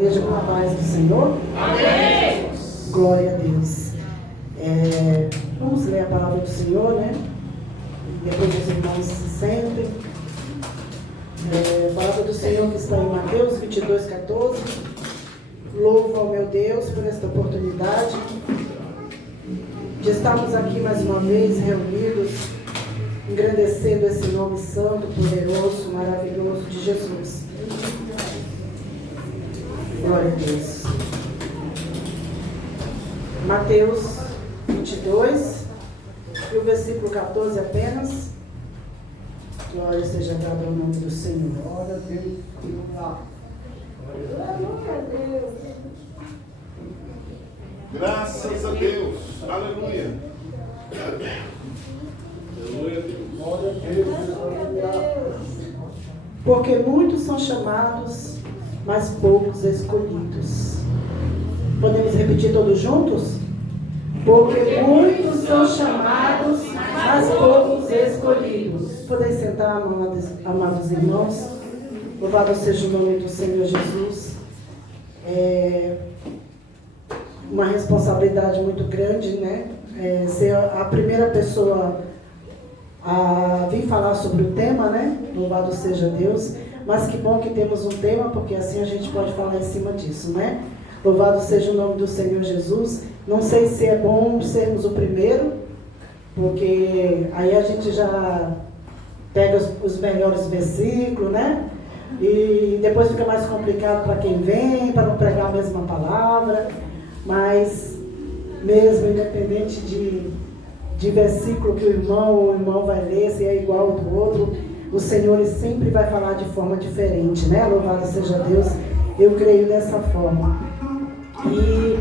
Seja com a paz do Senhor. Amém. Glória a Deus. Vamos ler a palavra do Senhor, né? Depois os irmãos se sentem. A palavra do Senhor que está em Mateus 22:14. Louvo ao meu Deus por esta oportunidade de estarmos aqui mais uma vez reunidos, engrandecendo esse nome santo, poderoso, maravilhoso de Jesus. Glória a Deus. Mateus 22, e o versículo 14 apenas. Glória seja dada ao nome do Senhor. Glória a Deus. Glória a Deus. Graças a Deus. Aleluia. Glória a Deus. Porque muitos são chamados, mas poucos escolhidos. Podemos repetir todos juntos? Porque muitos são chamados, mas poucos escolhidos. Podem sentar, amados irmãos. Louvado seja o nome do Senhor Jesus. É uma responsabilidade muito grande, né? Ser a primeira pessoa a vir falar sobre o tema, né? Louvado seja Deus. Mas que bom que temos um tema, porque assim a gente pode falar em cima disso, né? Louvado seja o nome do Senhor Jesus. Não sei se é bom sermos o primeiro, porque aí a gente já pega os melhores versículos, né? E depois fica mais complicado para quem vem, para não pregar a mesma palavra. Mas mesmo independente de versículo que o irmão vai ler, se é igual ao do outro, o Senhor sempre vai falar de forma diferente, né? Louvado seja Deus. Eu creio dessa forma. E,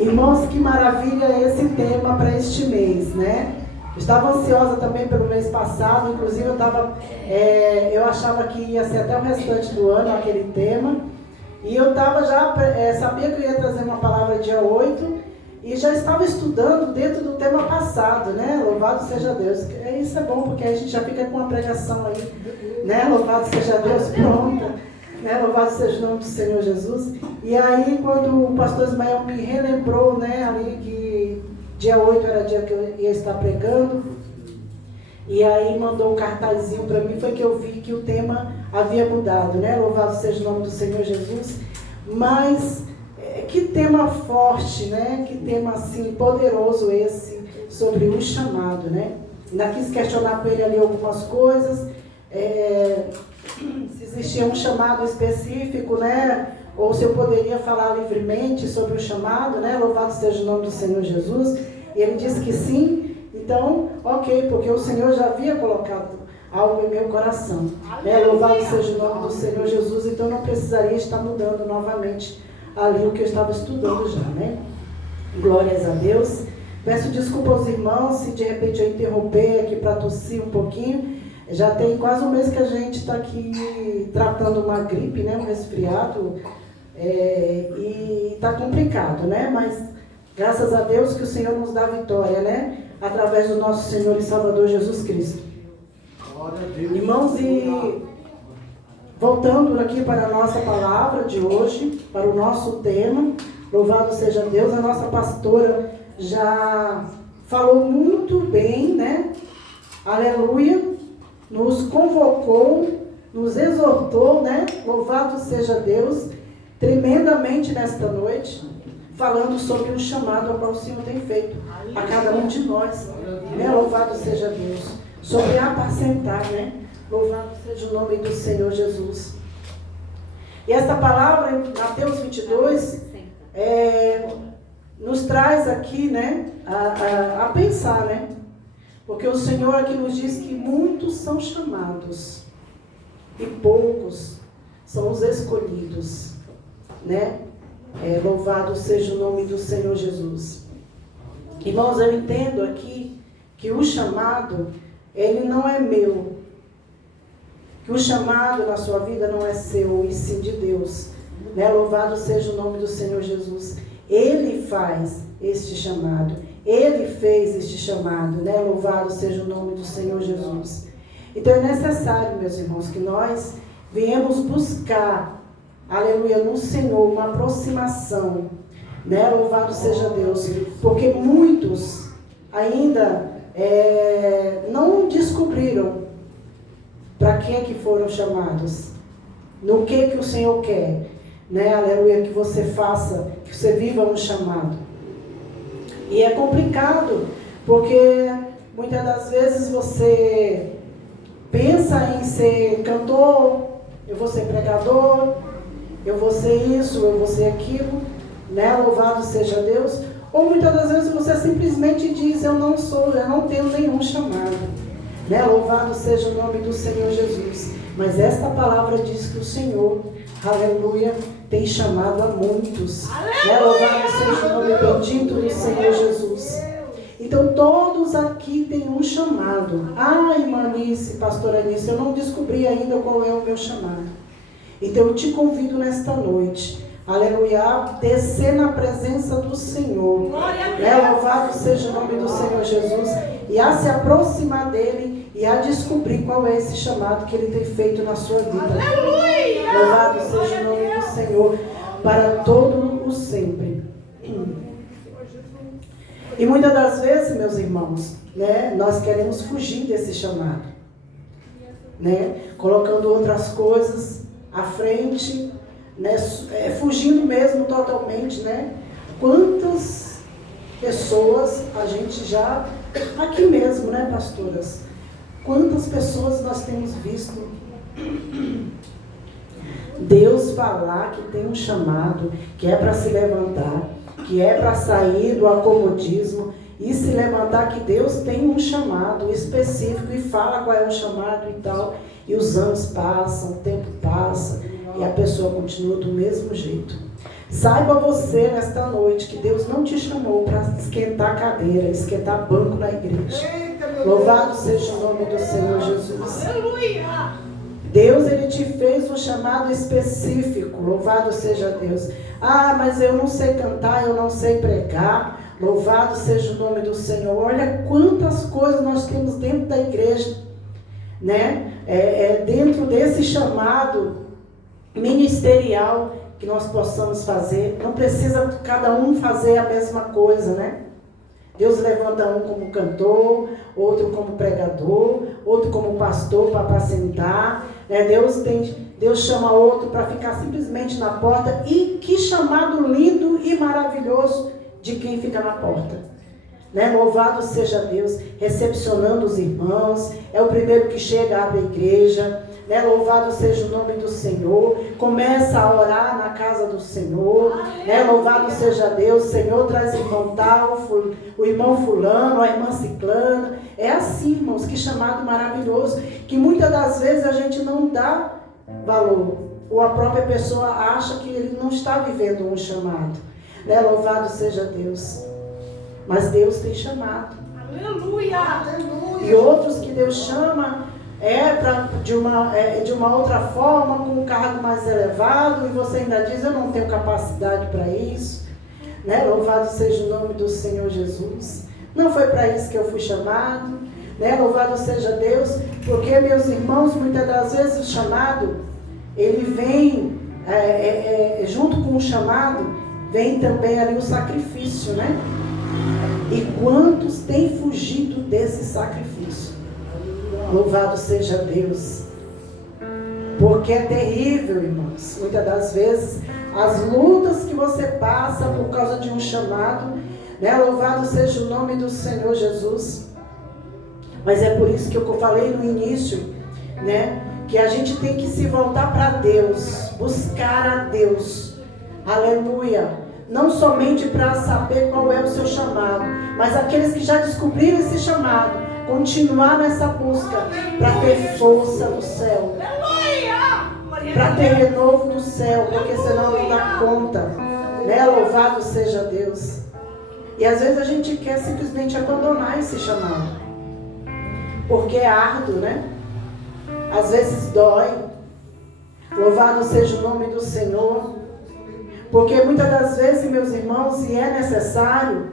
irmãos, que maravilha esse tema para este mês, né? Estava ansiosa também pelo mês passado, inclusive eu achava que ia ser até o restante do ano aquele tema. E eu sabia que eu ia trazer uma palavra dia 8 e já estava estudando dentro do tema passado, né? Louvado seja Deus. Isso é bom, porque a gente já fica com uma pregação aí, né? Louvado seja Deus, pronta. Né? Louvado seja o nome do Senhor Jesus. E aí, quando o pastor Ismael me relembrou, né, ali que dia 8 era dia que eu ia estar pregando, e aí mandou um cartazinho para mim, foi que eu vi que o tema havia mudado, né? Louvado seja o nome do Senhor Jesus. Mas que tema forte, né? Que tema assim poderoso esse sobre o chamado, né? Ainda quis questionar com ele ali algumas coisas, se existia um chamado específico, né? Ou se eu poderia falar livremente sobre o chamado, né? Louvado seja o nome do Senhor Jesus. E ele disse que sim. Então, ok, porque o Senhor já havia colocado algo em meu coração. Né? Louvado seja o nome do Senhor Jesus. Então, não precisaria estar mudando novamente ali o que eu estava estudando já, né? Glórias a Deus. Peço desculpa aos irmãos se de repente eu interromper aqui para tossir um pouquinho. Já tem quase um mês que a gente está aqui tratando uma gripe, né? Um resfriado. E está complicado, né? Mas graças a Deus que o Senhor nos dá vitória, né? Através do nosso Senhor e Salvador Jesus Cristo. Irmãos, e voltando aqui para a nossa palavra de hoje, para o nosso tema, louvado seja Deus, a nossa pastora já falou muito bem, né? Aleluia, nos convocou, nos exortou, né? Louvado seja Deus, tremendamente nesta noite, falando sobre o chamado ao qual o Senhor tem feito a cada um de nós, né? Louvado seja Deus, sobre apacentar, né? Louvado seja o nome do Senhor Jesus. E esta palavra em Mateus 22 nos traz aqui, né, a pensar, né? Porque o Senhor aqui nos diz que muitos são chamados e poucos são os escolhidos, né? Louvado seja o nome do Senhor Jesus. Irmãos, eu entendo aqui que o chamado, ele não é meu. Que o chamado na sua vida não é seu, e sim de Deus. Né? Louvado seja o nome do Senhor Jesus. Ele faz este chamado. Ele fez este chamado. Né? Louvado seja o nome do Senhor Jesus. Então é necessário, meus irmãos, que nós viemos buscar aleluia, no Senhor, uma aproximação, né? Louvado seja Deus, porque muitos ainda não descobriram para que é que foram chamados, no que o Senhor quer, né? Aleluia, que você faça, que você viva um chamado. E é complicado, porque muitas das vezes você pensa em ser cantor, eu vou ser pregador, eu vou ser isso, eu vou ser aquilo, né? Louvado seja Deus. Ou muitas das vezes você simplesmente diz, eu não tenho nenhum chamado, né? Louvado seja o nome do Senhor Jesus. Mas esta palavra diz que o Senhor, aleluia, tem chamado a muitos, né? Louvado seja o nome bendito do Senhor Jesus. Então todos aqui têm um chamado. Irmã Anice, pastora Anice, eu não descobri ainda qual é o meu chamado. Então eu te convido nesta noite, aleluia, a descer na presença do Senhor, né? Louvado seja o nome do Senhor Jesus, e a se aproximar dele e a descobrir qual é esse chamado que ele tem feito na sua vida. Aleluia! Louvado seja o nome do Senhor para todo o sempre. E muitas das vezes, meus irmãos, né, nós queremos fugir desse chamado, né, colocando outras coisas à frente, né, fugindo mesmo totalmente, né? Quantas pessoas a gente já, aqui mesmo, né, pastoras? Quantas pessoas nós temos visto Deus falar que tem um chamado, que é para se levantar, que é para sair do acomodismo e se levantar, que Deus tem um chamado específico e fala qual é o chamado e tal, e os anos passam, o tempo passa e a pessoa continua do mesmo jeito. Saiba você nesta noite que Deus não te chamou para esquentar cadeira, esquentar banco na igreja. Louvado seja o nome do Senhor Jesus. Aleluia! Deus, ele te fez um chamado específico. Louvado seja Deus. Mas eu não sei cantar, eu não sei pregar. Louvado seja o nome do Senhor. Olha quantas coisas nós temos dentro da igreja, né? Dentro desse chamado ministerial que nós possamos fazer. Não precisa cada um fazer a mesma coisa, né? Deus levanta um como cantor, outro como pregador, outro como pastor para apacentar, né? Deus chama outro para ficar simplesmente na porta. E que chamado lindo e maravilhoso de quem fica na porta, né? Louvado seja Deus, recepcionando os irmãos, é o primeiro que chega, abre a igreja, né? Louvado seja o nome do Senhor, começa a orar na casa do Senhor, né? Louvado seja Deus, Senhor, traz irmão tal, o irmão fulano, a irmã ciclana. É assim, irmãos, que chamado maravilhoso, que muitas das vezes a gente não dá valor, ou a própria pessoa acha que ele não está vivendo um chamado, né? Louvado seja Deus. Mas Deus tem chamado. Aleluia! E outros que Deus chama de uma outra forma, com um cargo mais elevado, e você ainda diz, eu não tenho capacidade para isso, né? Louvado seja o nome do Senhor Jesus. Não foi para isso que eu fui chamado, né? Louvado seja Deus, porque, meus irmãos, muitas das vezes o chamado, ele vem, junto com o chamado, vem também ali o sacrifício, né? E quantos têm fugido desse sacrifício? Louvado seja Deus. Porque é terrível, irmãos. Muitas das vezes, as lutas que você passa por causa de um chamado, né? Louvado seja o nome do Senhor Jesus. Mas é por isso que eu falei no início, né? Que a gente tem que se voltar para Deus, buscar a Deus. Aleluia. Não somente para saber qual é o seu chamado, mas aqueles que já descobriram esse chamado, continuar nessa busca para ter força no céu, para ter renovo no céu, porque senão não dá conta, né? Louvado seja Deus. E às vezes a gente quer simplesmente abandonar esse chamado, porque é árduo, né? Às vezes dói. Louvado seja o nome do Senhor. Porque muitas das vezes, meus irmãos, e é necessário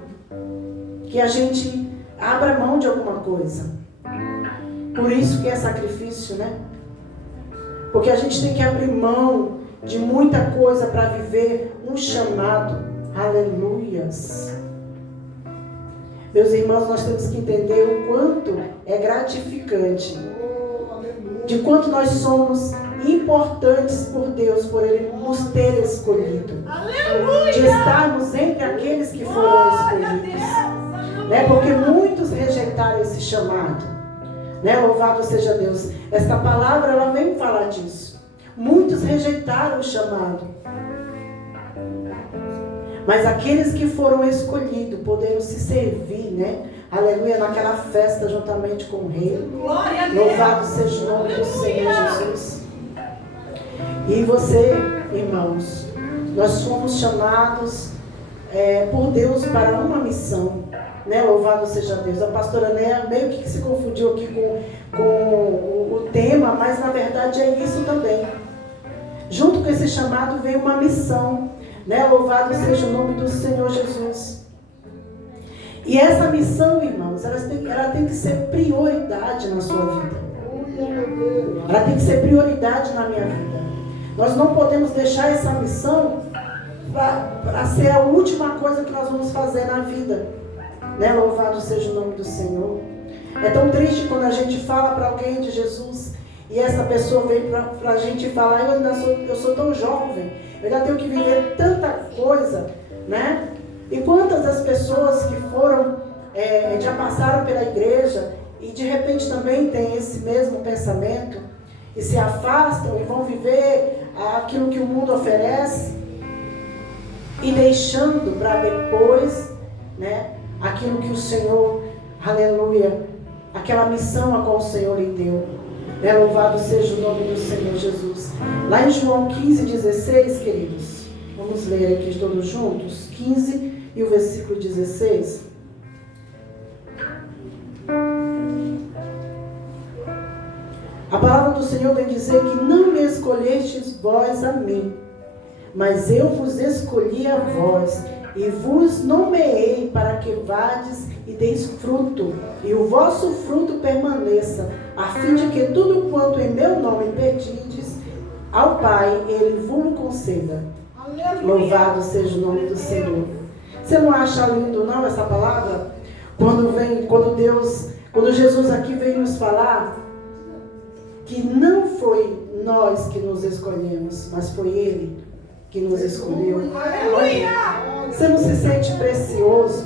que a gente abra mão de alguma coisa. Por isso que é sacrifício, né? Porque a gente tem que abrir mão de muita coisa para viver um chamado. Aleluias. Meus irmãos, nós temos que entender o quanto é gratificante, de quanto nós somos importantes por Deus, por Ele nos ter escolhido. Aleluia! De estarmos entre aqueles que foram escolhidos. Né? Porque muitos rejeitaram esse chamado. Né? Louvado seja Deus. Esta palavra, ela vem falar disso. Muitos rejeitaram o chamado. Mas aqueles que foram escolhidos poderam se servir, né? Aleluia, naquela festa juntamente com o rei. Louvado seja o nome do Senhor Jesus. E você, irmãos, nós fomos chamados por Deus para uma missão, né? Louvado seja Deus. A pastora Néa meio que se confundiu aqui com o tema, mas na verdade é isso também. Junto com esse chamado vem uma missão, né? Louvado seja o nome do Senhor Jesus. E essa missão, irmãos, ela tem que ser prioridade na sua vida. Ela tem que ser prioridade na minha vida. Nós não podemos deixar essa missão para ser a última coisa que nós vamos fazer na vida. Né? Louvado seja o nome do Senhor. É tão triste quando a gente fala para alguém de Jesus e essa pessoa vem para a gente falar: eu sou tão jovem, eu ainda tenho que viver tanta coisa, né? E quantas das pessoas que foram, já passaram pela igreja e de repente também têm esse mesmo pensamento e se afastam e vão viver aquilo que o mundo oferece e deixando para depois, né, aquilo que o Senhor, aleluia, aquela missão a qual o Senhor lhe deu. Louvado seja o nome do Senhor Jesus. Lá em João 15:16, queridos, vamos ler aqui todos juntos, 15 e o versículo 16. A palavra do Senhor vem dizer que não me escolhestes vós a mim, mas eu vos escolhi a vós e vos nomeei para que vades e deis fruto, e o vosso fruto permaneça, a fim de que tudo quanto em meu nome pedides ao Pai, Ele vos conceda. Louvado seja o nome do Senhor. Você não acha lindo não essa palavra? Quando Jesus aqui veio nos falar que não foi nós que nos escolhemos, mas foi Ele que nos escolheu. Aleluia! Você não se sente precioso?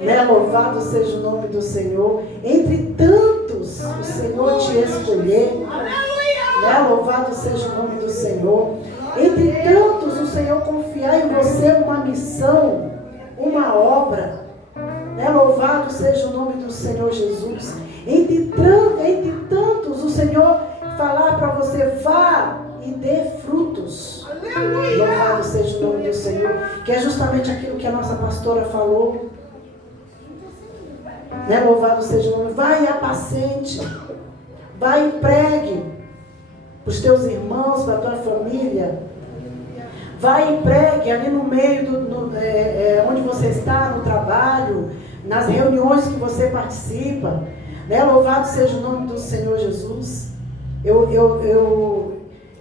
Né? Louvado seja o nome do Senhor. Entre tantos, o Senhor te escolheu. Né? Louvado seja o nome do Senhor. Entre tantos, o Senhor confiar em você uma missão, uma obra. Né? Louvado seja o nome do Senhor Jesus. Entre tantos, o Senhor falar para você: vá e dê frutos. Aleluia! Louvado seja o nome do Senhor. Que é justamente aquilo que a nossa pastora falou. Né? Louvado seja o nome. Vai e apacente. Vai e pregue para os teus irmãos, para a tua família. Vai e pregue ali no meio onde você está, no trabalho, nas reuniões que você participa. Né? Louvado seja o nome do Senhor Jesus.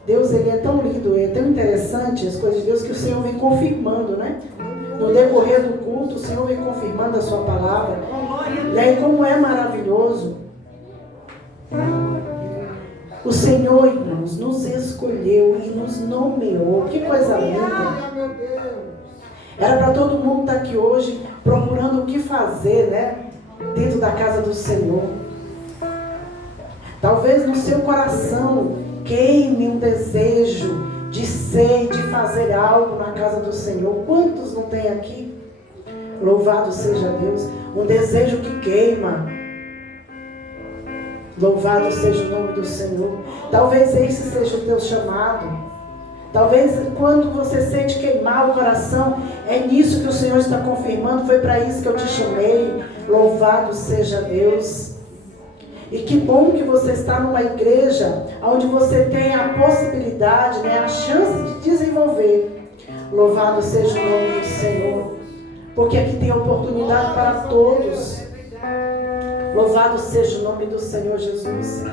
Deus, Ele é tão lindo, é tão interessante as coisas de Deus, que o Senhor vem confirmando, né? No decorrer do culto, o Senhor vem confirmando a sua palavra. E aí, como é maravilhoso. O Senhor, irmãos, nos escolheu e nos nomeou. Que coisa linda. Era para todo mundo estar aqui hoje procurando o que fazer, né? Dentro da casa do Senhor. Talvez no seu coração queime um desejo de ser, de fazer algo na casa do Senhor. Quantos não tem aqui? Louvado seja Deus. Um desejo que queima. Louvado seja o nome do Senhor. Talvez esse seja o teu chamado. Talvez quando você sente queimar o coração, é nisso que o Senhor está confirmando. Foi para isso que eu te chamei. Louvado seja Deus. E que bom que você está numa igreja onde você tem a possibilidade, né, a chance de desenvolver. Louvado seja o nome do Senhor. Porque aqui tem oportunidade para todos. Louvado seja o nome do Senhor Jesus.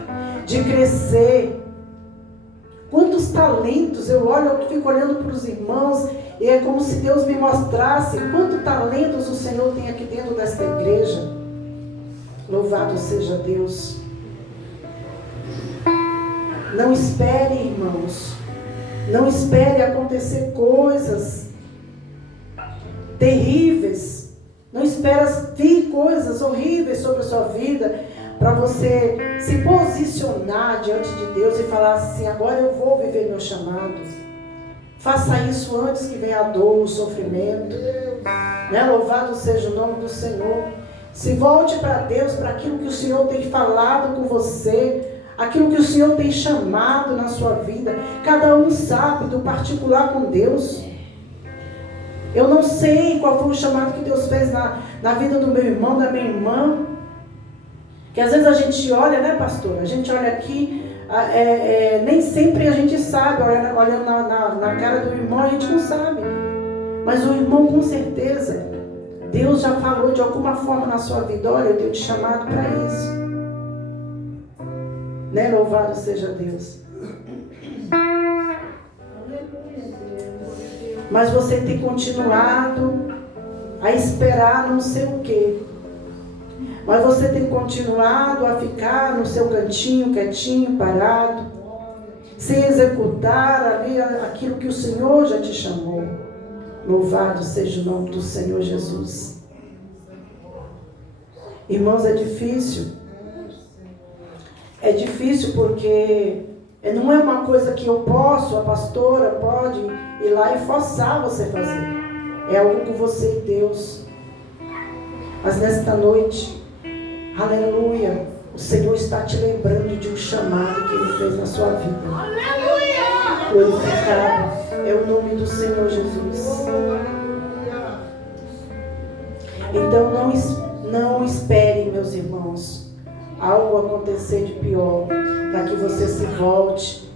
De crescer. Quantos talentos, eu fico olhando para os irmãos, e é como se Deus me mostrasse quantos talentos o Senhor tem aqui dentro desta igreja. Louvado seja Deus. Não espere, irmãos, não espere acontecer coisas terríveis, não espere vir coisas horríveis sobre a sua vida, para você se posicionar diante de Deus e falar assim: agora eu vou viver meu chamado. Faça isso antes que venha a dor, o sofrimento, né? Louvado seja o nome do Senhor. Se volte para Deus, para aquilo que o Senhor tem falado com você, aquilo que o Senhor tem chamado na sua vida. Cada um sabe do particular com Deus. Eu não sei qual foi o chamado que Deus fez na vida do meu irmão, da minha irmã. Que às vezes a gente olha, né, pastor? A gente olha aqui, nem sempre a gente sabe, olhando na cara do irmão, a gente não sabe. Mas o irmão, com certeza, Deus já falou de alguma forma na sua vida: olha, eu tenho te chamado para isso. Né? Louvado seja Deus. Mas você tem continuado a esperar não sei o quê. Mas você tem continuado a ficar no seu cantinho, quietinho, parado, sem executar ali aquilo que o Senhor já te chamou. Louvado seja o nome do Senhor Jesus. Irmãos, é difícil. É difícil porque não é uma coisa que eu posso, a pastora pode ir lá e forçar você a fazer. É algo com você e Deus. Mas nesta noite, aleluia, o Senhor está te lembrando de um chamado que Ele fez na sua vida. Aleluia! Glorificado é o nome do Senhor Jesus. Então não esperem, meus irmãos, algo acontecer de pior, para que você se volte,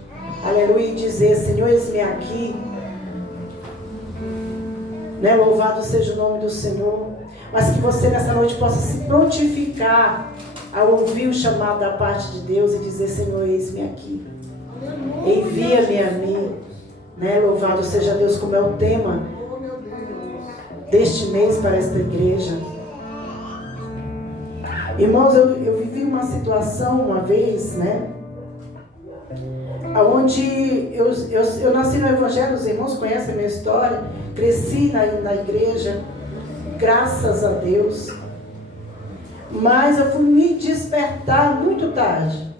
aleluia, e dizer: Senhor, eis-me aqui. Né? Louvado seja o nome do Senhor. Mas que você nessa noite possa se prontificar a ouvir o chamado da parte de Deus e dizer: Senhor, eis-me aqui. Envia-me a mim. Né? Louvado seja Deus, como é o tema deste mês para esta igreja. Irmãos, eu vivi uma situação uma vez, né? Onde eu nasci no Evangelho, os irmãos conhecem a minha história, cresci na igreja, graças a Deus. Mas eu fui me despertar muito tarde,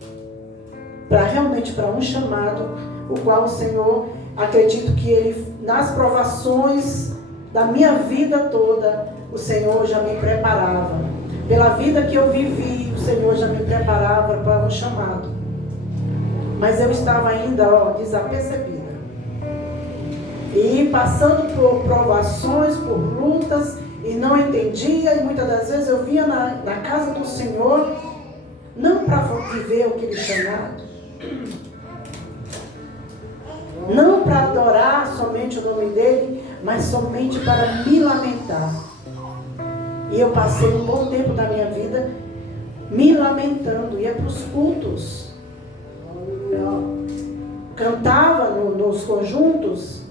realmente para um chamado, o qual o Senhor, acredito que Ele, nas provações da minha vida toda, o Senhor já me preparava. Pela vida que eu vivi, o Senhor já me preparava para um chamado. Mas eu estava ainda, desapercebida. E passando por provações, por lutas, e não entendia, e muitas das vezes eu vinha na casa do Senhor, não para viver aquele chamado, não para adorar somente o nome dEle, mas somente para me lamentar. E eu passei um bom tempo da minha vida me lamentando, ia para os cultos, cantava nos conjuntos,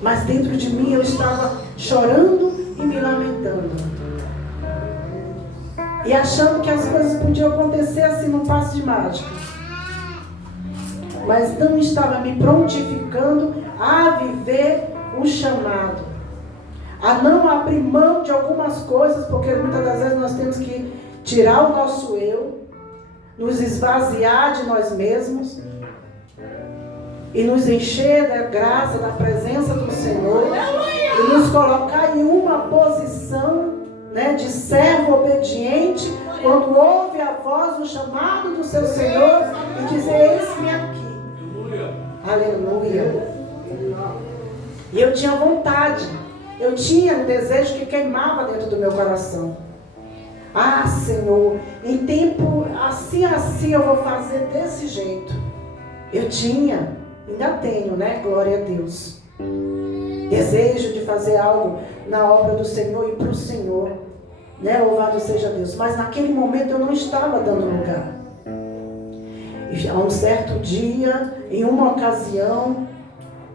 mas dentro de mim eu estava chorando e me lamentando. E achando que as coisas podiam acontecer assim num passe de mágica. Mas não estava me prontificando a viver um chamado. A não abrir mão de algumas coisas, porque muitas das vezes nós temos que tirar o nosso eu, nos esvaziar de nós mesmos e nos encher da graça, da presença do Senhor e nos colocar em uma posição, né, de servo obediente, quando ouve a voz do chamado do seu Senhor e dizer: eis-me aqui. Aleluia. E eu tinha vontade, eu tinha um desejo que queimava dentro do meu coração. Ah, Senhor, em tempo assim eu vou fazer desse jeito. Eu tinha, ainda tenho, né? Glória a Deus. Desejo de fazer algo na obra do Senhor e para o Senhor, né? Louvado seja Deus. Mas naquele momento eu não estava dando lugar. E a um certo dia em uma ocasião,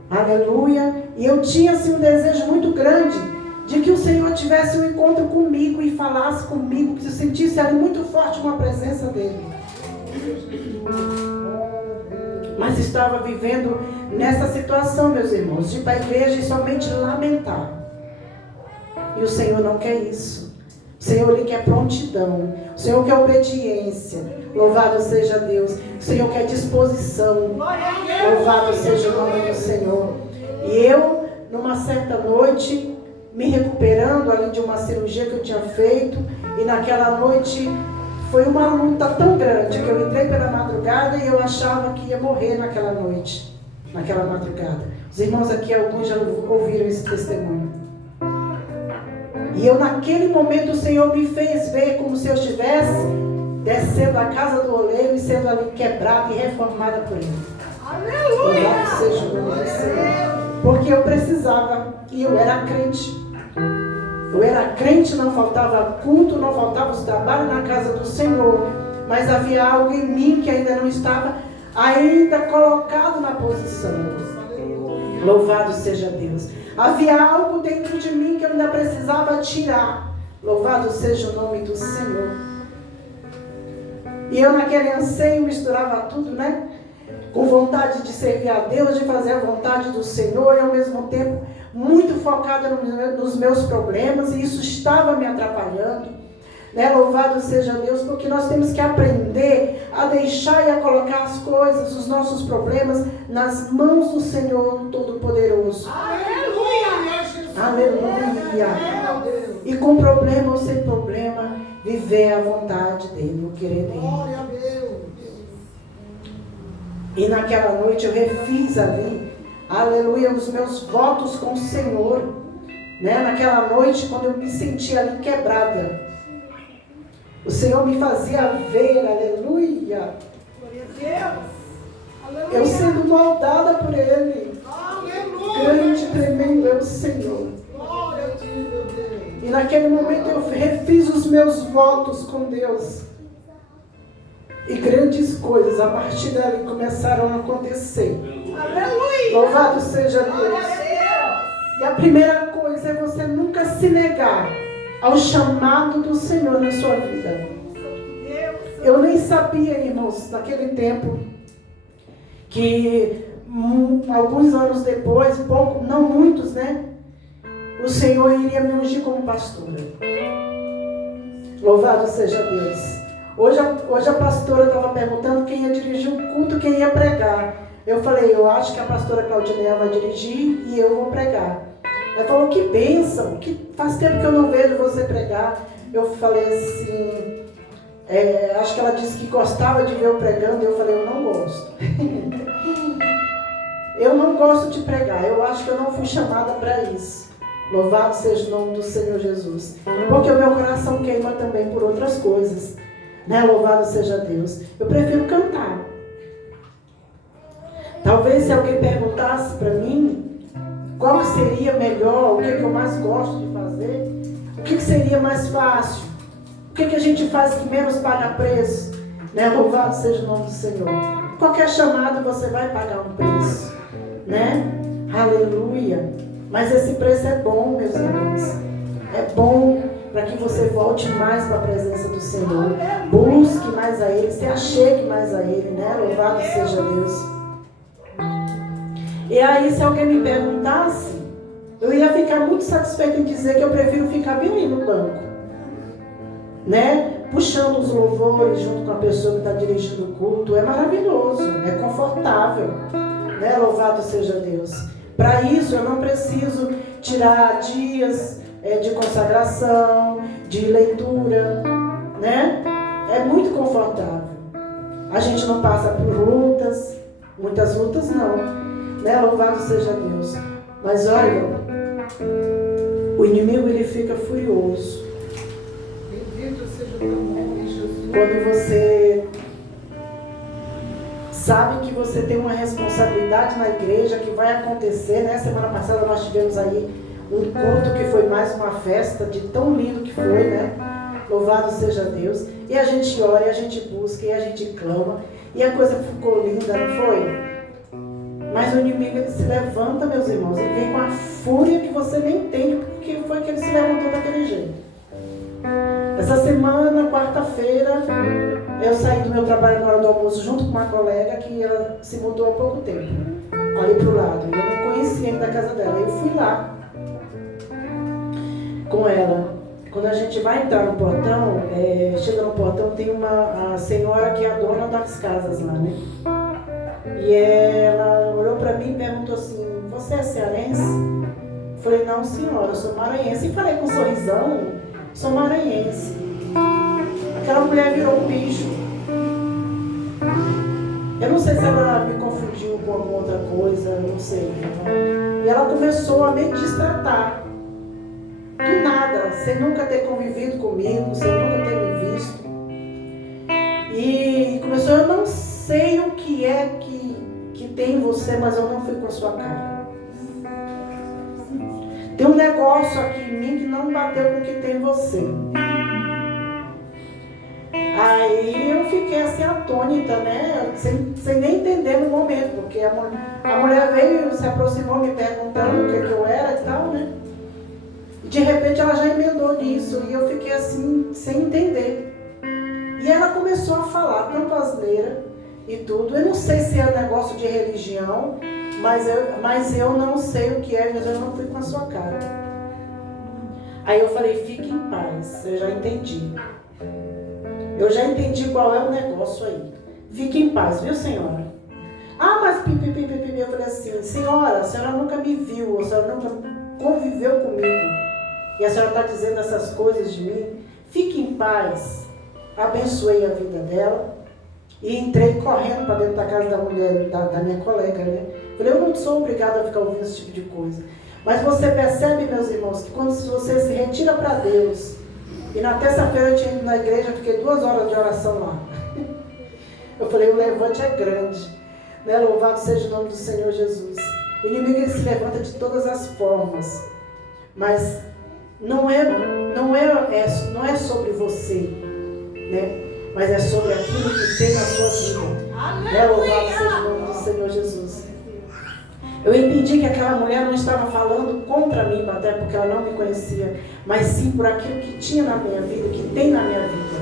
aleluia, e eu tinha assim um desejo muito grande de que o Senhor tivesse um encontro comigo e falasse comigo, que eu sentisse ali muito forte uma presença dele. Mas estava vivendo nessa situação, meus irmãos, de ir para a igreja e somente lamentar. E o Senhor não quer isso. O Senhor ele quer prontidão. O Senhor quer obediência. Louvado seja Deus. O Senhor quer disposição. Louvado seja o nome do Senhor. E eu, numa certa noite, me recuperando ali de uma cirurgia que eu tinha feito, e naquela noite foi uma luta tão grande que eu entrei pela madrugada e eu achava que ia morrer naquela noite, naquela madrugada. Os irmãos aqui, alguns já ouviram esse testemunho. E eu naquele momento o Senhor me fez ver como se eu estivesse descendo a casa do oleiro e sendo ali quebrada e reformada por Ele. Aleluia! Louvado seja o nome do Senhor. Porque eu precisava, e eu era crente. Eu era crente, não faltava culto, não faltava os trabalhos na casa do Senhor. Mas havia algo em mim que ainda não estava ainda colocado na posição. Louvado seja Deus. Havia algo dentro de mim que eu ainda precisava tirar. Louvado seja o nome do Senhor. E eu naquele anseio misturava tudo, né? Com vontade de servir a Deus, de fazer a vontade do Senhor, e ao mesmo tempo muito focada nos meus problemas, e isso estava me atrapalhando, né? Louvado seja Deus, porque nós temos que aprender a deixar e a colocar as coisas, os nossos problemas, nas mãos do Senhor Todo-Poderoso. Aleluia! Aleluia! E com problema ou sem problema, viver a vontade dele, o querer dele. Glória a Deus! E naquela noite eu refiz ali, aleluia, os meus votos com o Senhor, né? Naquela noite, quando eu me sentia ali quebrada, o Senhor me fazia ver, aleluia, eu sendo moldada por Ele. Grande e tremendo é o Senhor. E naquele momento eu refiz os meus votos com Deus. E grandes coisas a partir dali começaram a acontecer. Aleluia! Louvado seja Deus. E a primeira coisa é você nunca se negar ao chamado do Senhor na sua vida. Eu nem sabia, irmãos, naquele tempo, que alguns anos depois, pouco, não muitos, né? O Senhor iria me ungir como pastora. Louvado seja Deus. Hoje a pastora estava perguntando quem ia dirigir o culto, quem ia pregar. Eu falei, eu acho que a pastora Claudineia vai dirigir e eu vou pregar. Ela falou, que bênção, que faz tempo que eu não vejo você pregar. Eu falei assim, acho que ela disse que gostava de ver eu pregando, e eu falei, eu não gosto. Eu não gosto de pregar, eu acho que eu não fui chamada para isso. Louvado seja o nome do Senhor Jesus. Porque o meu coração queima também por outras coisas. Né? Louvado seja Deus. Eu prefiro cantar. Talvez se alguém perguntasse para mim qual que seria melhor, o que eu mais gosto de fazer, o que seria mais fácil, o que a gente faz que menos paga preço, né? Louvado seja o nome do Senhor. Qualquer chamado você vai pagar um preço, né? Aleluia. Mas esse preço é bom, meus irmãos. É bom para que você volte mais para a presença do Senhor. Busque mais a Ele, se achegue mais a Ele, né? Louvado seja Deus. E aí, se alguém me perguntasse, eu ia ficar muito satisfeita em dizer que eu prefiro ficar bem ali no banco, né? Puxando os louvores junto com a pessoa que está dirigindo o culto. É maravilhoso, é confortável, né? Louvado seja Deus. Para isso, eu não preciso tirar dias de consagração, de leitura, né? É muito confortável. A gente não passa por lutas, muitas lutas não, né? Louvado seja Deus. Mas olha, o inimigo ele fica furioso quando você sabe que você tem uma responsabilidade na igreja que vai acontecer, né? Semana passada nós tivemos aí um culto que foi mais uma festa de tão lindo que foi, né? Louvado seja Deus. E a gente ora, e a gente busca, e a gente clama. E a coisa ficou linda, não foi? Mas o inimigo, ele se levanta, meus irmãos, ele vem com a fúria que você nem entende porque foi que ele se levantou daquele jeito. Essa semana, quarta-feira, eu saí do meu trabalho na hora do almoço junto com uma colega que ela se mudou há pouco tempo, ali pro lado. Eu não conhecia ainda a casa dela. Eu fui lá com ela. Quando a gente vai entrar no portão, chega no portão, tem a senhora que é a dona das casas lá, né? E ela olhou para mim e perguntou assim: você é cearense? Eu falei: não, senhora, eu sou maranhense. E falei com um sorrisão: sou maranhense. Aquela mulher virou um bicho. Eu não sei se ela me confundiu com alguma outra coisa, eu não sei. E ela começou a me destratar. Do nada, sem nunca ter convivido comigo, sem nunca ter me visto. E começou: eu não sei o que é que tem em você, mas eu não fui com a sua cara. Tem um negócio aqui em mim que não bateu com o que tem em você. Aí eu fiquei assim atônita, né? Sem nem entender no momento, porque a mulher veio, se aproximou me perguntando o que eu era e tal, né? E de repente ela já emendou nisso e eu fiquei assim, sem entender. E ela começou a falar tanto asneira e tudo. Eu não sei se é um negócio de religião, mas eu não sei o que é, mas eu não fui com a sua cara. Aí eu falei: fique em paz, eu já entendi. Eu já entendi qual é o negócio aí. Fique em paz, viu, senhora? Ah, mas pipi. Eu falei assim: senhora, a senhora nunca me viu, a senhora nunca conviveu comigo. E a senhora está dizendo essas coisas de mim. Fique em paz. Abençoei a vida dela. E entrei correndo para dentro da casa da mulher, da minha colega, né? Falei: eu não sou obrigada a ficar ouvindo esse tipo de coisa. Mas você percebe, meus irmãos, que quando você se retira para Deus, e na terça-feira eu tinha ido na igreja, fiquei 2 horas de oração lá. Eu falei: o levante é grande, né? Louvado seja o nome do Senhor Jesus. O inimigo, ele se levanta de todas as formas, mas não é sobre você, né? Mas é sobre aquilo que tem na sua vida. Né? Louvado seja o nome do Senhor Jesus. Eu entendi que aquela mulher não estava falando contra mim, até porque ela não me conhecia, mas sim por aquilo que tinha na minha vida, que tem na minha vida,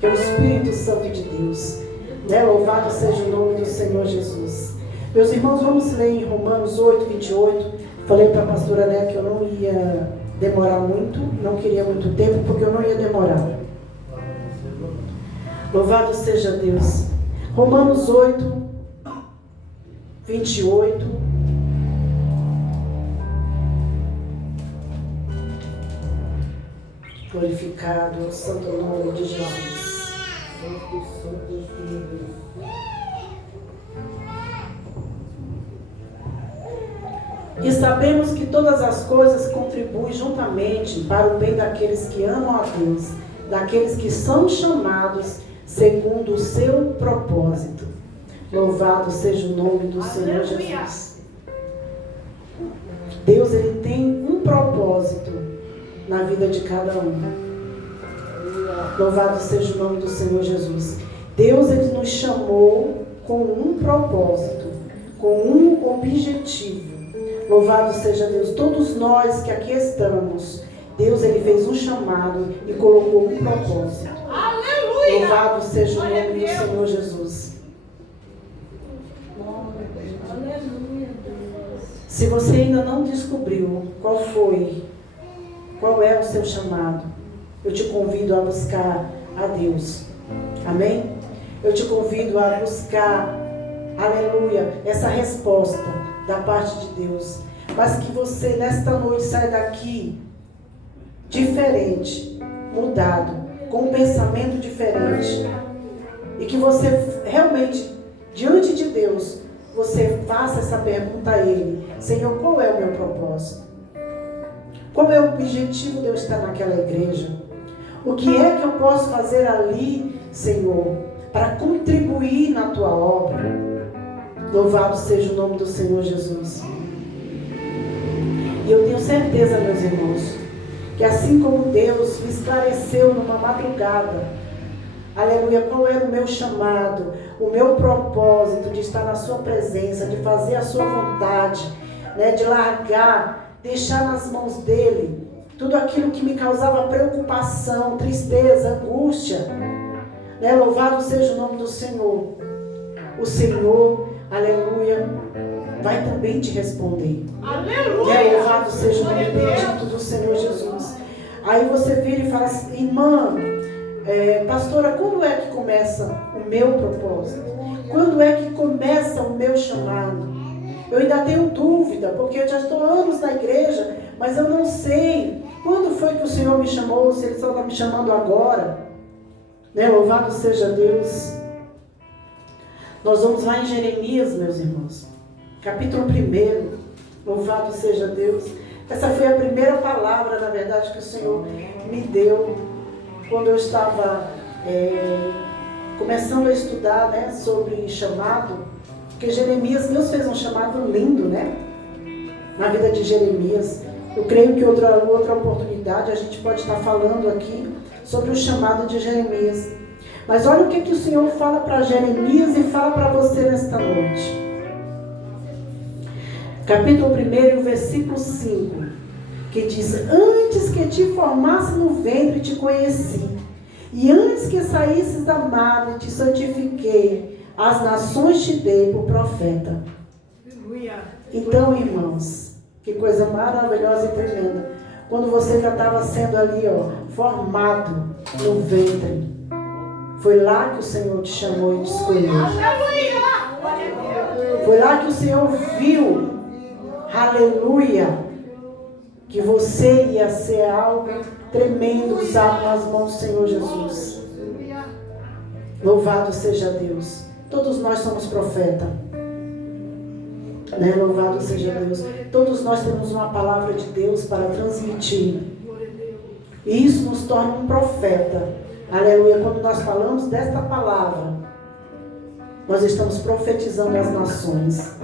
que é o Espírito Santo de Deus. Né? Louvado seja o nome do Senhor Jesus. Meus irmãos, vamos ler em Romanos 8, 28. Falei para a pastora Né que eu não ia demorar muito, não queria muito tempo, porque eu não ia demorar. Louvado seja Deus. Romanos 8, 28. Glorificado o santo nome de Jesus. E sabemos que todas as coisas contribuem juntamente para o bem daqueles que amam a Deus, daqueles que são chamados segundo o seu propósito. Louvado seja o nome do Senhor Jesus. Deus, ele tem um propósito na vida de cada um. Louvado seja o nome do Senhor Jesus. Deus, ele nos chamou com um propósito, com um objetivo. Louvado seja Deus. Todos nós que aqui estamos, Deus, ele fez um chamado e colocou um propósito. Aleluia! Louvado seja o nome do Senhor Jesus. Se você ainda não descobriu qual é o seu chamado, eu te convido a buscar a Deus. Amém? Eu te convido a buscar, aleluia, essa resposta da parte de Deus. Mas que você nesta noite saia daqui diferente, mudado, com um pensamento diferente. E que você realmente, diante de Deus, você faça essa pergunta a Ele: Senhor, qual é o meu propósito? Qual é o objetivo de eu estar naquela igreja? O que é que eu posso fazer ali, Senhor, para contribuir na Tua obra? Louvado seja o nome do Senhor Jesus. E eu tenho certeza, meus irmãos, que assim como Deus me esclareceu numa madrugada, aleluia, qual era o meu chamado, o meu propósito de estar na sua presença, de fazer a sua vontade, né, de largar, deixar nas mãos dele tudo aquilo que me causava preocupação, tristeza, angústia, né? Louvado seja o nome do Senhor. O Senhor, aleluia, vai também te responder. Aleluia! Né? Louvado seja o nome bendito do Senhor Jesus. Aí você vira e fala assim, irmã, pastora, quando é que começa o meu propósito? Quando é que começa o meu chamado? Eu ainda tenho dúvida, porque eu já estou anos na igreja, mas eu não sei quando foi que o Senhor me chamou, se Ele só está me chamando agora. Né? Louvado seja Deus. Nós vamos lá em Jeremias, meus irmãos, capítulo 1. Louvado seja Deus. Essa foi a primeira palavra, na verdade, que o Senhor me deu quando eu estava começando a estudar, né, sobre chamado. Porque Jeremias, Deus fez um chamado lindo, né? Na vida de Jeremias. Eu creio que outra oportunidade a gente pode estar falando aqui sobre o chamado de Jeremias. Mas olha o que o Senhor fala para Jeremias e fala para você nesta noite. Capítulo 1, versículo 5. Que diz: antes que te formasse no ventre te conheci, e antes que saísses da madre te santifiquei, as nações te dei por profeta. Então, irmãos, que coisa maravilhosa e tremenda. Quando você já estava sendo ali, formado no ventre, foi lá que o Senhor te chamou e te escolheu. Foi lá que o Senhor viu, aleluia, que você ia ser algo tremendo usado nas mãos do Senhor Jesus. Louvado seja Deus. Todos nós somos profeta, né? Louvado seja Deus. Todos nós temos uma palavra de Deus para transmitir. E isso nos torna um profeta. Aleluia. Quando nós falamos desta palavra, nós estamos profetizando as nações.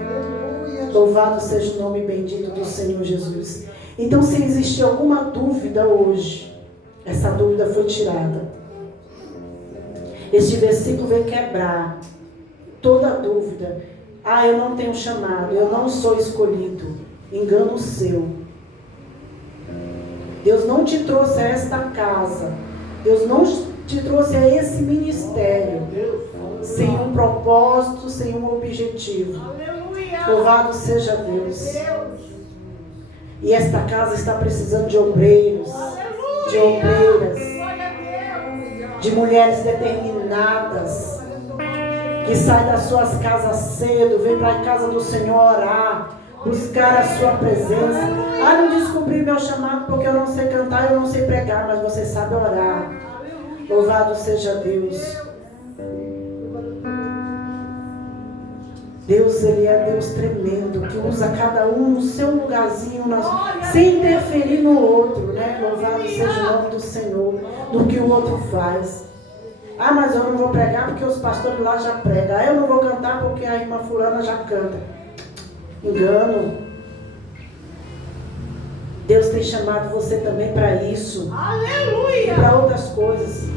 Louvado seja o nome bendito do Senhor Jesus. Então, se existir alguma dúvida hoje, essa dúvida foi tirada. Este versículo vem quebrar toda dúvida. Eu não tenho chamado, eu não sou escolhido. Engano seu. Deus não te trouxe a esta casa. Deus não te trouxe a esse ministério sem um propósito, sem um objetivo. Louvado seja Deus. E esta casa está precisando de obreiros, de obreiras, de mulheres determinadas, que saem das suas casas cedo, vem para a casa do Senhor orar, buscar a sua presença. Não descobri meu chamado porque eu não sei cantar, eu não sei pregar, mas você sabe orar. Louvado seja Deus. Deus, Ele é Deus tremendo, que usa cada um no seu lugarzinho, sem interferir no outro, né? Louvado seja o nome do Senhor, do que o outro faz. Mas eu não vou pregar porque os pastores lá já pregam. Eu não vou cantar porque a irmã fulana já canta. Engano. Deus tem chamado você também para isso. Aleluia! E para outras coisas.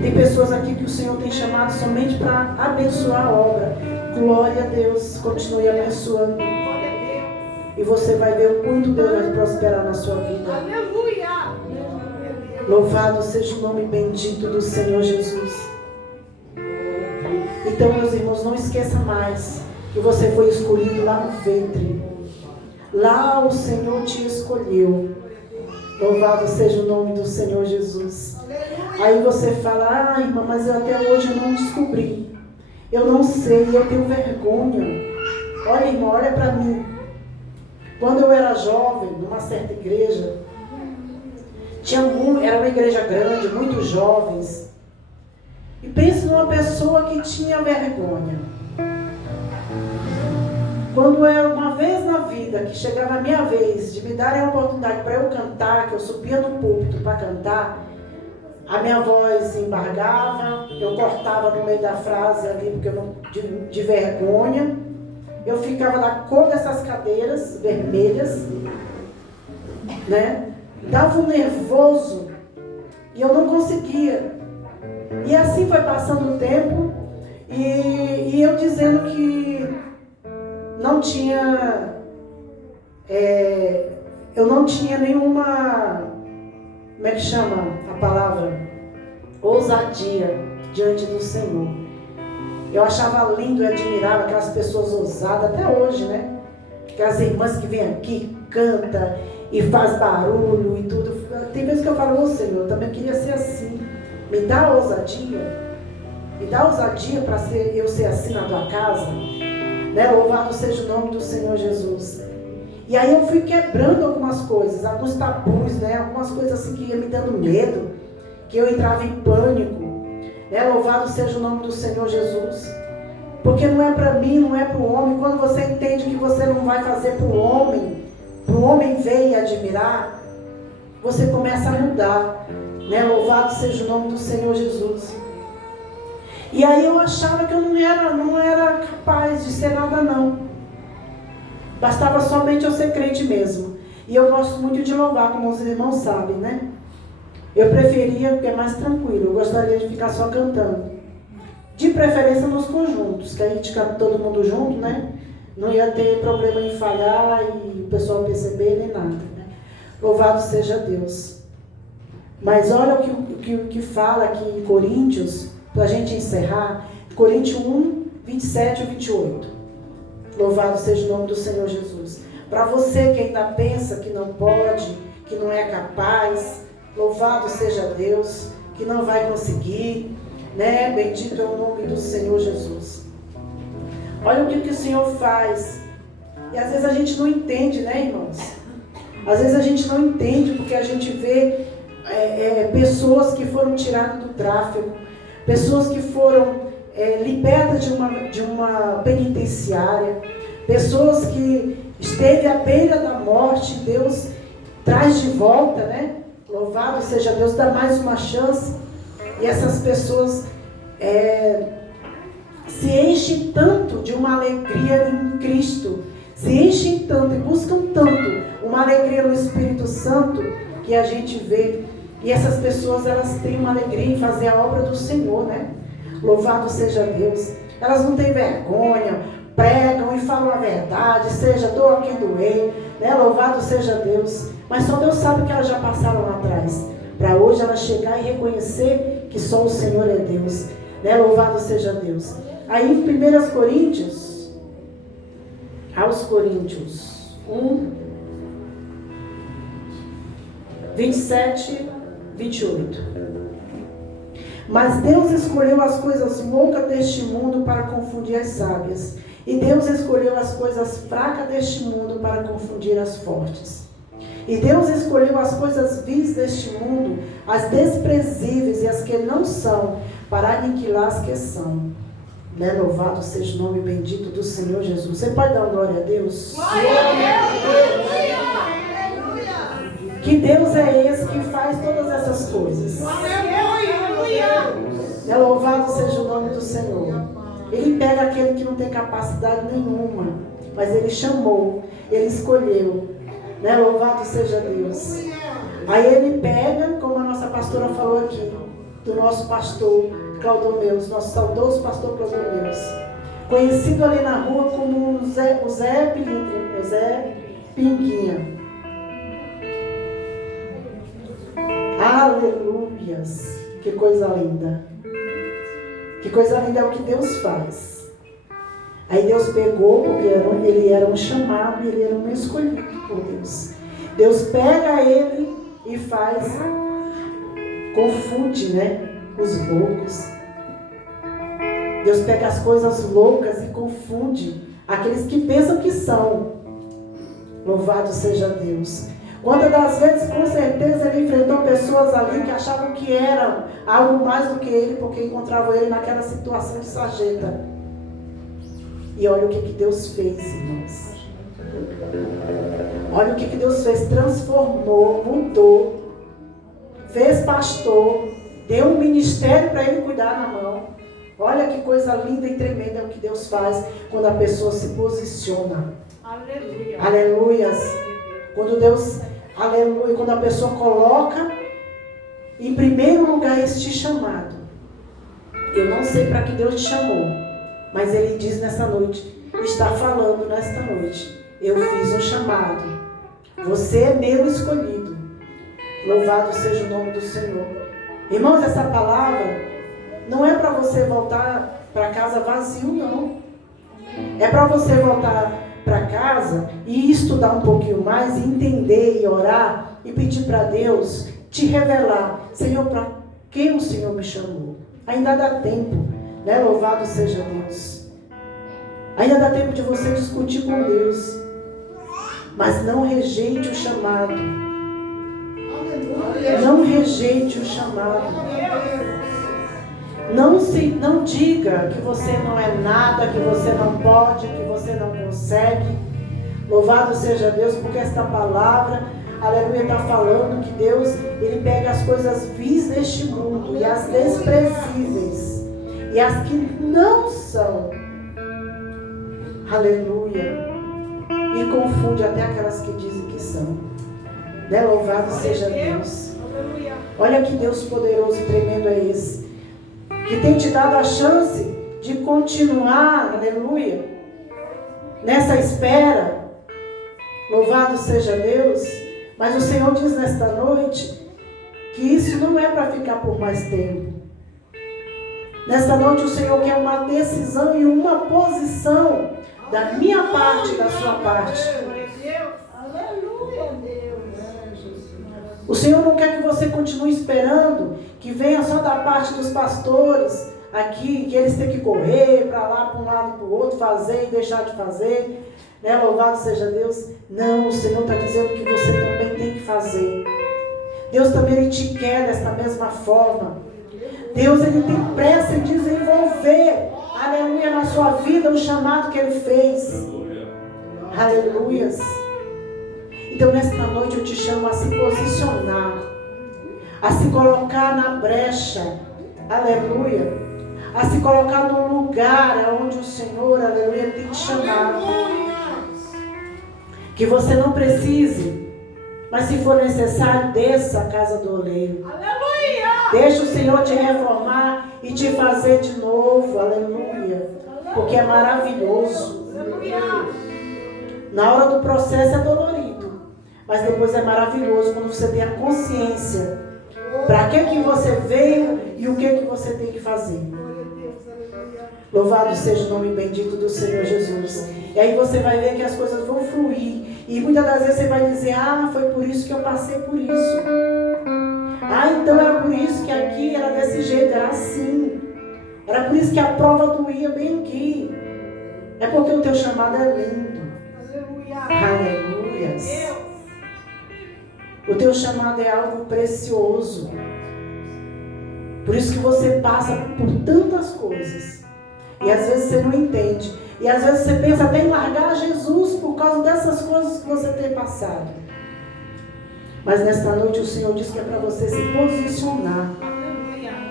Tem pessoas aqui que o Senhor tem chamado somente para abençoar a obra. Glória a Deus. Continue abençoando. E você vai ver o quanto Deus vai prosperar na sua vida. Aleluia! Louvado seja o nome bendito do Senhor Jesus. Então, meus irmãos, não esqueça mais que você foi escolhido lá no ventre. Lá o Senhor te escolheu. Louvado seja o nome do Senhor Jesus. Aí você fala: irmã, mas eu até hoje não descobri. Eu não sei, eu tenho vergonha. Olha, irmã, olha para mim. Quando eu era jovem, numa certa igreja, era uma igreja grande, muitos jovens. E pense numa pessoa que tinha vergonha. Quando uma vez na vida que chegava a minha vez de me darem a oportunidade para eu cantar, que eu subia no púlpito para cantar, a minha voz embargava, eu cortava no meio da frase ali, porque eu não, de vergonha. Eu ficava da cor dessas cadeiras vermelhas, né? Dava um nervoso e eu não conseguia E assim foi passando o tempo, e eu dizendo que não tinha, eu não tinha nenhuma, como é que chama a palavra? Ousadia diante do Senhor. Eu achava lindo e admirável aquelas pessoas ousadas, até hoje, né? Aquelas irmãs que vêm aqui, canta e faz barulho e tudo. Tem vezes que eu falo, ô Senhor, eu também queria ser assim. Me dá ousadia. Me dá ousadia para eu ser assim na tua casa. Né? Louvado seja o nome do Senhor Jesus. E aí eu fui quebrando algumas coisas, alguns tabus, né? Algumas coisas assim que ia me dando medo, que eu entrava em pânico. Né? Louvado seja o nome do Senhor Jesus. Porque não é para mim, não é para o homem. Quando você entende que você não vai fazer para o homem ver e admirar, você começa a mudar. Né? Louvado seja o nome do Senhor Jesus. E aí eu achava que eu não era capaz de ser nada não. Bastava somente eu ser crente mesmo. E eu gosto muito de louvar, como os irmãos sabem, né? Eu preferia, porque é mais tranquilo, eu gostaria de ficar só cantando. De preferência nos conjuntos, que a gente canta todo mundo junto, né? Não ia ter problema em falhar e o pessoal perceber nem nada, né? Louvado seja Deus. Mas olha o que fala aqui em Coríntios, para a gente encerrar, Coríntios 1, 27 e 28. Louvado seja o nome do Senhor Jesus. Para você que ainda pensa que não pode, que não é capaz, louvado seja Deus, que não vai conseguir, né? Bendito é o nome do Senhor Jesus. Olha o que o Senhor faz. E às vezes a gente não entende, né, irmãos? Às vezes a gente não entende porque a gente vê pessoas que foram tiradas do tráfico, pessoas que foram libertas de uma penitenciária, pessoas que esteve à beira da morte, Deus traz de volta, né? Louvado seja Deus, dá mais uma chance. E essas pessoas se enchem tanto de uma alegria em Cristo, se enchem tanto e buscam tanto uma alegria no Espírito Santo, que a gente vê. E essas pessoas, elas têm uma alegria em fazer a obra do Senhor, né? Louvado seja Deus. Elas não têm vergonha, pregam e falam a verdade, seja doa quem doer, né? Louvado seja Deus. Mas só Deus sabe o que elas já passaram lá atrás, para hoje elas chegar e reconhecer que só o Senhor é Deus, né? Louvado seja Deus. Aí em 1 Coríntios, aos Coríntios 1, 27, 28. Mas Deus escolheu as coisas loucas deste mundo para confundir as sábias. E Deus escolheu as coisas fracas deste mundo para confundir as fortes. E Deus escolheu as coisas vis deste mundo, as desprezíveis e as que não são, para aniquilar as que são. Né? Louvado seja o nome bendito do Senhor Jesus. Você pode dar glória a Deus? Glória a Deus! Que Deus é esse que faz todas essas coisas. Né? Louvado seja o nome do Senhor. Ele pega aquele que não tem capacidade nenhuma, mas Ele chamou, Ele escolheu. Né? Louvado seja Deus. Aí Ele pega, como a nossa pastora falou aqui, do nosso pastor Claudomeus, nosso saudoso pastor Claudomeus, conhecido ali na rua como o Zé Pinguinha. Aleluias! Que coisa linda! Que coisa linda é o que Deus faz. Aí Deus pegou, porque ele era um chamado e ele era um escolhido por Deus. Deus pega ele e faz, confunde, né, os loucos. Deus pega as coisas loucas e confunde aqueles que pensam que são. Louvado seja Deus. Quantas das vezes, com certeza, ele enfrentou pessoas ali que achavam que eram algo mais do que ele, porque encontravam ele naquela situação de sarjeta. E olha o que Deus fez, irmãos. Olha o que Deus fez. Transformou, mudou, fez pastor, deu um ministério para ele cuidar na mão. Olha que coisa linda e tremenda é o que Deus faz quando a pessoa se posiciona. Aleluia. Aleluias. Quando Deus, aleluia, quando a pessoa coloca em primeiro lugar este chamado. Eu não sei para que Deus te chamou, mas Ele diz nessa noite, está falando nesta noite, eu fiz um chamado, você é meu escolhido, louvado seja o nome do Senhor. Irmãos, essa palavra não é para você voltar para casa vazio, não. É para você voltar para casa e estudar um pouquinho mais, e entender e orar e pedir para Deus te revelar, Senhor, para que o Senhor me chamou. Ainda dá tempo, né? Louvado seja Deus. Ainda dá tempo de você discutir com Deus, mas não rejeite o chamado. Não rejeite o chamado. Não diga que você não é nada, que você não pode, que você não consegue. Louvado seja Deus, porque esta palavra, aleluia, está falando que Deus, Ele pega as coisas vis deste mundo e as desprezíveis e as que não são, aleluia, e confunde até aquelas que dizem que são, né? Louvado seja Deus. Olha que Deus poderoso e tremendo é esse, que tem te dado a chance de continuar, aleluia, nessa espera. Louvado seja Deus. Mas o Senhor diz nesta noite que isso não é para ficar por mais tempo. Nesta noite o Senhor quer uma decisão e uma posição da minha parte e da sua parte. Aleluia, Deus. O Senhor não quer que você continue esperando que venha só da parte dos pastores aqui, que eles têm que correr para lá, para um lado e para o outro, fazer e deixar de fazer, né? Louvado seja Deus. Não, o Senhor está dizendo que você também tem que fazer. Deus também Ele te quer desta mesma forma. Deus, Ele tem pressa em desenvolver, aleluia, na sua vida o chamado que Ele fez. Aleluias. Então nesta noite eu te chamo a se posicionar, a se colocar na brecha, aleluia, a se colocar no lugar onde o Senhor, aleluia, tem te chamado. Que você não precise, mas se for necessário, desça a casa do oleiro. Aleluia! Deixa o Senhor te reformar e te fazer de novo, aleluia, porque é maravilhoso. Na hora do processo é dolorido, mas depois é maravilhoso quando você tem a consciência para que você veio e o que você tem que fazer. Louvado seja o nome bendito do Senhor Jesus. E aí você vai ver que as coisas vão fluir. E muitas das vezes você vai dizer, foi por isso que eu passei por isso. Então era por isso que aqui era desse jeito, era assim. Era por isso que a prova doía bem aqui. É porque o teu chamado é lindo. Aleluias. O teu chamado é algo precioso. Por isso que você passa por tantas coisas. E às vezes você não entende. E às vezes você pensa até em largar Jesus por causa dessas coisas que você tem passado. Mas nesta noite o Senhor diz que é para você se posicionar.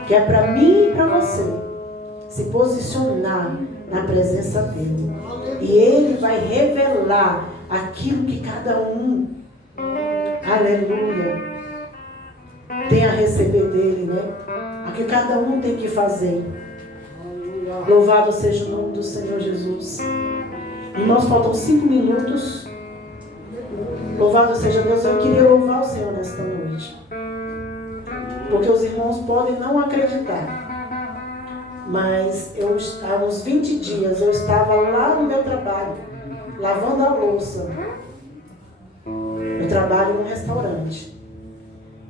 Que é para mim e para você. Se posicionar na presença dEle. E Ele vai revelar aquilo que cada um, aleluia, tem a receber dEle, né? O que cada um tem que fazer. Louvado seja o nome do Senhor Jesus. Irmãos, faltam 5 minutos. Louvado seja Deus. Eu queria louvar o Senhor nesta noite, porque os irmãos podem não acreditar, mas há uns 20 dias eu estava lá no meu trabalho, lavando a louça. Eu trabalho num restaurante.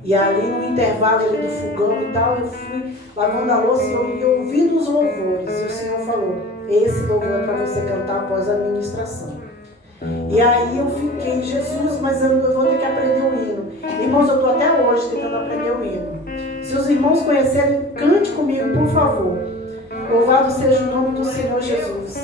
E ali no intervalo ali do fogão e tal, eu fui lavando a louça e eu ouvindo os louvores. E o Senhor falou, esse louvor é para você cantar após a ministração. E aí eu fiquei, Jesus, mas eu vou ter que aprender o hino. Irmãos, eu estou até hoje tentando aprender o hino. Se os irmãos conhecerem, cante comigo, por favor. Louvado seja o nome do Senhor Jesus.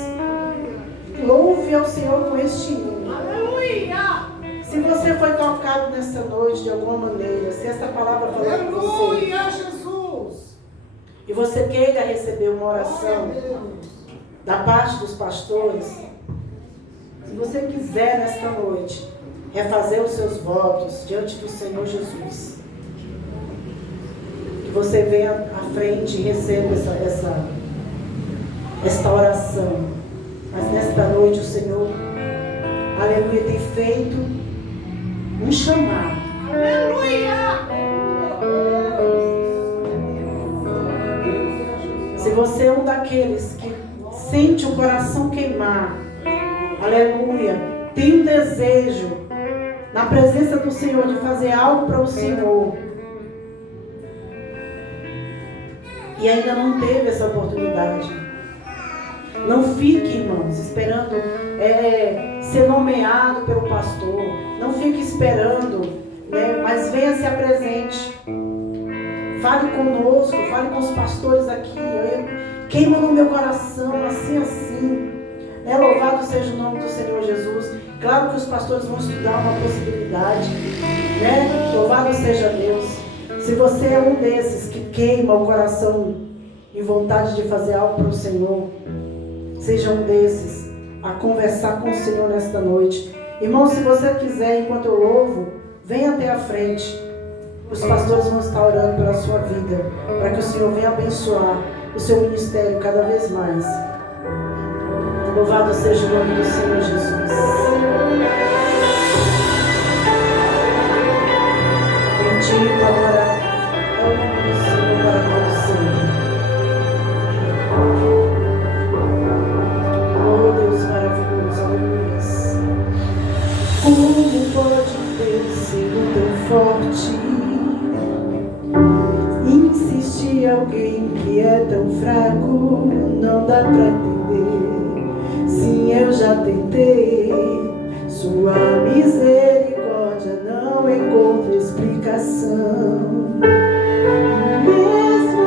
Louve ao Senhor com este hino. Aleluia! Se você foi tocado nessa noite de alguma maneira, se essa palavra falou com você, Aleluia, Jesus! e você queira receber uma oração da parte dos pastores, se você quiser nesta noite refazer os seus votos diante do Senhor Jesus, que você venha à frente e receba esta oração. Mas nesta noite o Senhor, aleluia, tem feito um chamado. Aleluia! Se você é um daqueles que sente o coração queimar, aleluia, tem um desejo na presença do Senhor de fazer algo para o Senhor e ainda não teve essa oportunidade, não fique, irmãos, esperando ser nomeado pelo pastor, não fique esperando, né? Mas venha, se apresente, fale conosco, fale com os pastores aqui, queima no meu coração, assim, né? Louvado seja o nome do Senhor Jesus. Claro que os pastores vão estudar uma possibilidade, né? Louvado seja Deus. Se você é um desses que queima o coração e vontade de fazer algo para o Senhor, seja um desses a conversar com o Senhor nesta noite. Irmão, se você quiser, enquanto eu louvo, venha até a frente. Os pastores vão estar orando pela sua vida, para que o Senhor venha abençoar o seu ministério cada vez mais. Louvado seja o nome do Senhor Jesus. Bendito agora é o nome do Senhor para todo sempre. Oh Deus maravilhoso, aleluia. Como pode Deus ser tão forte? Insiste alguém que é tão fraco, não dá pra entender. Sim, eu já tentei, sua misericórdia não encontra explicação. Mesmo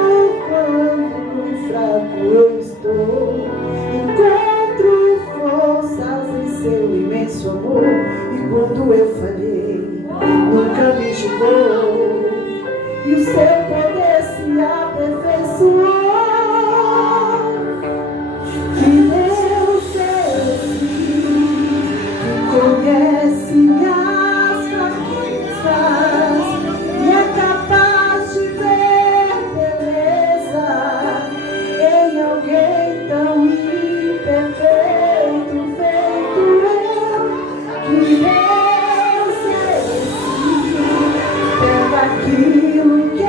quando fraco eu estou, encontro forças em seu imenso amor. E quando eu falhei, nunca me julgou, e o seu poder se aperfeiçoou. Que Deus é assim, conhece minhas fraquezas e é capaz de ver beleza em alguém tão imperfeito feito eu. Que Deus é assim, pega aquilo que é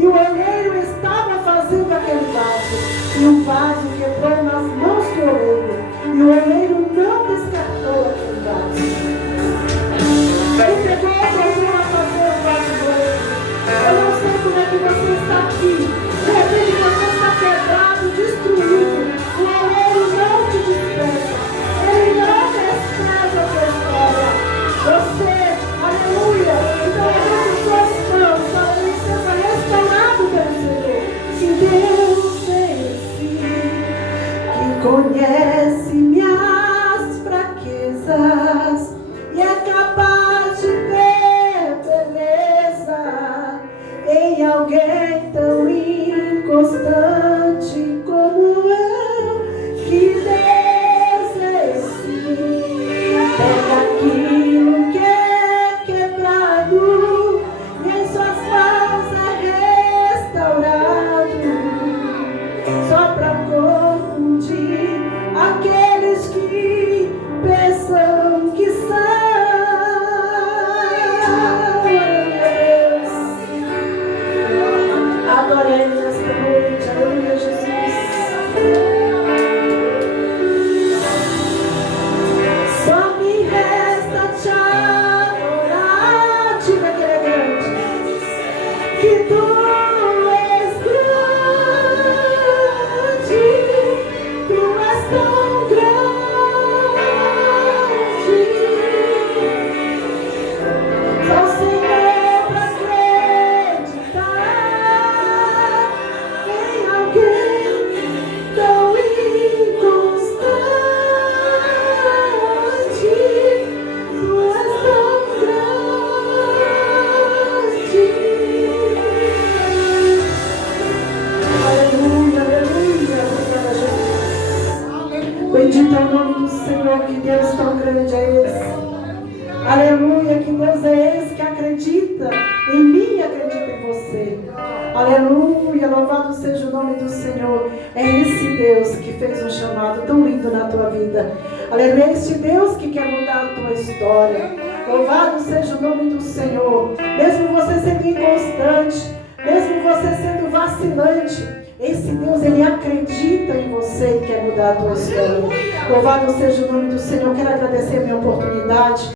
E o oleiro estava fazendo aquele vaso. E o vaso quebrou nas mãos do oleiro. E o oleiro não descartou aquele vaso. Ele pegou e voltou a fazer o vaso novo. Eu não sei como é que você está aqui. De repente você está quebrado, destruído. O oleiro não te despreza. Ele não despreza a sua história. Você, aleluia. Então levante suas mãos para que seja restaurado pelo Senhor. Que Deus é esse que conhece minhas fraquezas e é capaz de ver beleza em alguém tão inconstante como eu. Que Deus é esse? Pega aquilo que é quebrado e em suas mãos é restaurado, só para confundir aqueles que pensam que são. Adore Ele nesta noite, aleluia, Jesus. Só me resta te adorar, diga que Ele é grande, que tu és grande, tu és tão grande. Só o Senhor para acreditar em alguém tão inconstante. Tu és tão grande. Aleluia, aleluia. Obrigada, Jesus. Bendito é o nome do Senhor, que Deus tão grande é esse. Aleluia, que Deus é esse que acredita em mim e acredita em você. Aleluia, louvado seja o nome do Senhor. É esse Deus que fez um chamado tão lindo na tua vida. Aleluia, é esse Deus que quer mudar a tua história. Louvado seja o nome do Senhor. Mesmo você sendo inconstante, mesmo você sendo vacilante, esse Deus, Ele acredita em você e quer mudar a tua história. Louvado seja o nome do Senhor. Quero agradecer a minha oportunidade.